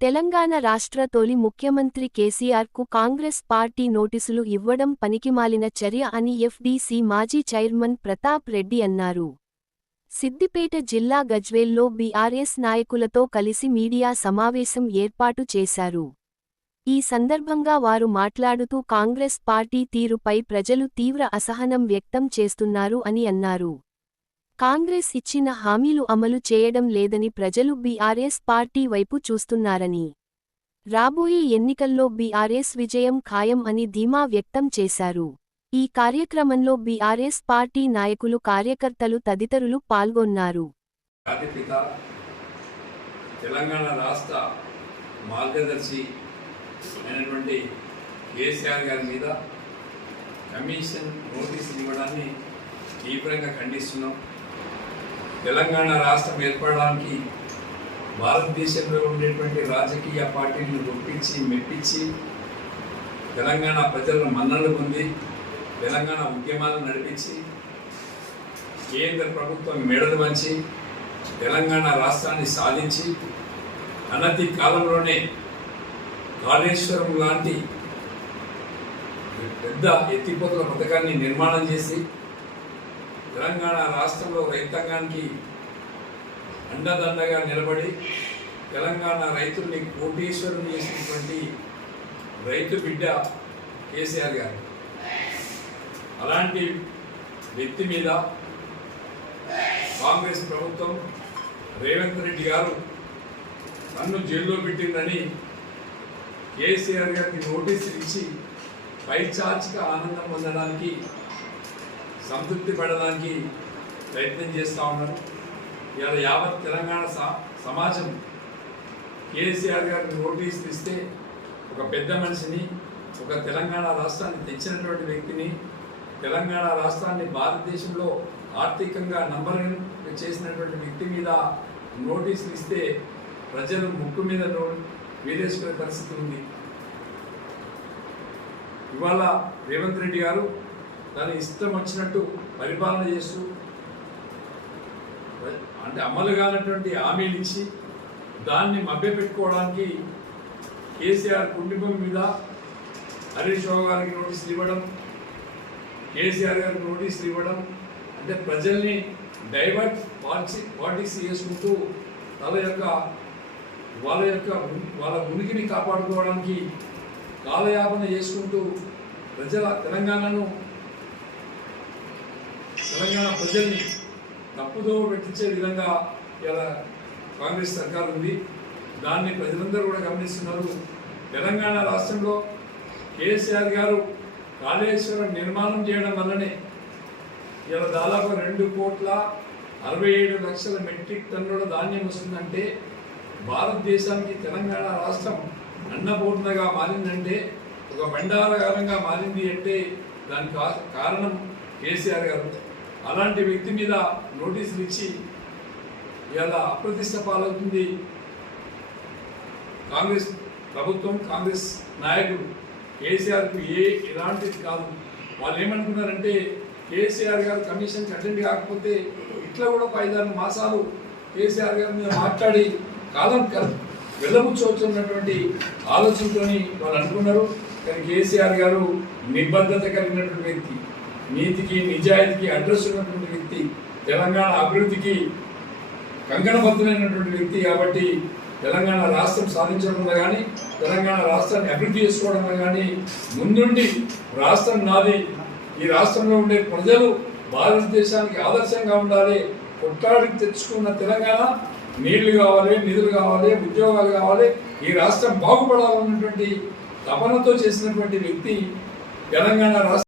తెలంగాణ రాష్ట్ర తొలి ముఖ్యమంత్రి కేసీఆర్కు కాంగ్రెస్ పార్టీ నోటీసులు ఇవ్వడం పనికిమాలిన చర్య అని ఎఫ్డీసీ మాజీ చైర్మన్ ప్రతాప్ రెడ్డి అన్నారు. సిద్దిపేట జిల్లా గజ్వేల్లో బీఆర్ఎస్ నాయకులతో కలిసి మీడియా సమావేశం ఏర్పాటు చేశారు. ఈ సందర్భంగా వారు మాట్లాడుతూ కాంగ్రెస్ పార్టీ తీరుపై ప్రజలు తీవ్ర అసహనం వ్యక్తం చేస్తున్నారు అని అన్నారు. కాంగ్రెస్ ఇచ్చిన హామీలు అమలు చేయడం లేదని ప్రజలు బీఆర్ఎస్ పార్టీ వైపు చూస్తున్నారని. రాబోయే ఎన్నికల్లో బీఆర్ఎస్ విజయం ఖాయం అని ధీమా వ్యక్తం చేశారు. ఈ కార్యక్రమంలో బీఆర్ఎస్ పార్టీ నాయకులు కార్యకర్తలు తదితరులు పాల్గొన్నారు. తెలంగాణ రాష్ట్ర మార్గదర్శి అయినటువంటి కేసీఆర్ గారి మీద కమిషన్ నోటీసులు ఇవ్వడాన్ని తీవ్రంగా ఖండిస్తున్నాం. తెలంగాణ రాష్ట్రం ఏర్పడడానికి భారతదేశంలో ఉండేటువంటి రాజకీయ పార్టీలను ఒప్పించి మెప్పించి తెలంగాణ ప్రజలను మన్నలు పొంది తెలంగాణ ఉద్యమాలను నడిపించి కేంద్ర ప్రభుత్వం మెడలు వంచి తెలంగాణ రాష్ట్రాన్ని సాధించి అనతి కాలంలోనే కాళేశ్వరం లాంటి పెద్ద ఎత్తిపోతల పథకాన్ని నిర్మాణం చేసి తెలంగాణ రాష్ట్రంలో రైతాంగానికి అండదండగా నిలబడి తెలంగాణ రైతుల్ని కోటీశ్వరం చేసినటువంటి రైతు బిడ్డ కేసీఆర్ గారు. అలాంటి వ్యక్తి మీద కాంగ్రెస్ ప్రభుత్వం రేవంత్ రెడ్డి గారు నన్ను జైల్లో పెట్టిందని కేసీఆర్ గారికి నోటీసులు ఇచ్చి పైచాచిక ఆనందం పొందడానికి సంతృప్తి పడడానికి ప్రయత్నం చేస్తూ ఉన్నారు. ఇవాళ యావత్ తెలంగాణ స- సమాజం కేసీఆర్ గారిని నోటీస్ ఇస్తే ఒక పెద్ద మనిషిని ఒక తెలంగాణ రాష్ట్రాన్ని తెచ్చినటువంటి వ్యక్తిని తెలంగాణ రాష్ట్రాన్ని భారతదేశంలో ఆర్థికంగా నంబర్ చేసినటువంటి వ్యక్తి మీద నోటీసులు ఇస్తే ప్రజలు ముక్కు మీద నో వేలేసుకునే పరిస్థితి ఉంది. ఇవాళ రేవంత్ రెడ్డి గారు దాని ఇష్టం వచ్చినట్టు పరిపాలన చేస్తూ అంటే అమలు కానటువంటి హామీలు ఇచ్చి దాన్ని మభ్యపెట్టుకోవడానికి కేసీఆర్ కుటుంబం మీద హరీష్ రావు గారికి నోటీసులు ఇవ్వడం కేసీఆర్ గారికి నోటీసులు ఇవ్వడం అంటే ప్రజల్ని డైవర్ట్ పాలిసీ పాలిటిక్స్ చేసుకుంటూ వాళ్ళ యొక్క వాళ్ళ యొక్క వాళ్ళ ఉనికిని కాపాడుకోవడానికి కాలయాపన చేసుకుంటూ ప్రజల తెలంగాణను తెలంగాణ ప్రజల్ని తప్పుదో పెట్టించే విధంగా ఇలా కాంగ్రెస్ సర్కారు ఉంది. దాన్ని ప్రజలందరూ కూడా గమనిస్తున్నారు. తెలంగాణ రాష్ట్రంలో కేసీఆర్ గారు కాళేశ్వరం నిర్మాణం చేయడం వల్లనే ఇలా దాదాపు రెండు కోట్ల అరవై ఏడు లక్షల మెట్రిక్ టన్నుల ధాన్యం వస్తుందంటే భారతదేశానికి తెలంగాణ రాష్ట్రం అన్నపూర్ణగా మారిందంటే ఒక భండారగారంగా మారింది అంటే దానికి కా- కారణం కేసీఆర్ గారు. అలాంటి వ్యక్తి మీద నోటీసులు ఇచ్చి ఇలా అప్రతిష్ట పాలవుతుంది. కాంగ్రెస్ ప్రభుత్వం కాంగ్రెస్ నాయకులు కేసీఆర్కు ఏ ఎలాంటిది కాదు. వాళ్ళు ఏమనుకున్నారంటే కేసీఆర్ గారు కమిషన్కి అటెండ్ కాకపోతే ఇట్లా కూడా ఒక ఐదారు మాసాలు కేసీఆర్ గారి మీద మాట్లాడి కాలం క- ఆలోచనతోని వాళ్ళు అనుకున్నారు. కానీ కేసీఆర్ గారు నిబద్ధత కలిగినటువంటి వ్యక్తి. నీతికి నిజాయితీకి అడ్రస్ ఉన్నటువంటి వ్యక్తి తెలంగాణ అభివృద్ధికి కంకణబద్ధులైనటువంటి వ్యక్తి కాబట్టి తెలంగాణ రాష్ట్రం సాధించడంలో కానీ తెలంగాణ రాష్ట్రాన్ని అభివృద్ధి చేసుకోవడంలో కానీ ముందుండి రాష్ట్రం నాది. ఈ రాష్ట్రంలో ఉండే ప్రజలు భారతదేశానికి ఆదర్శంగా ఉండాలి. కొట్లాడికి తెచ్చుకున్న తెలంగాణ నీళ్ళు కావాలి నిధులు కావాలి ఉద్యోగాలు కావాలి. ఈ రాష్ట్రం బాగుపడాలన్నటువంటి తపనతో చేసినటువంటి వ్యక్తి తెలంగాణ రాష్ట్ర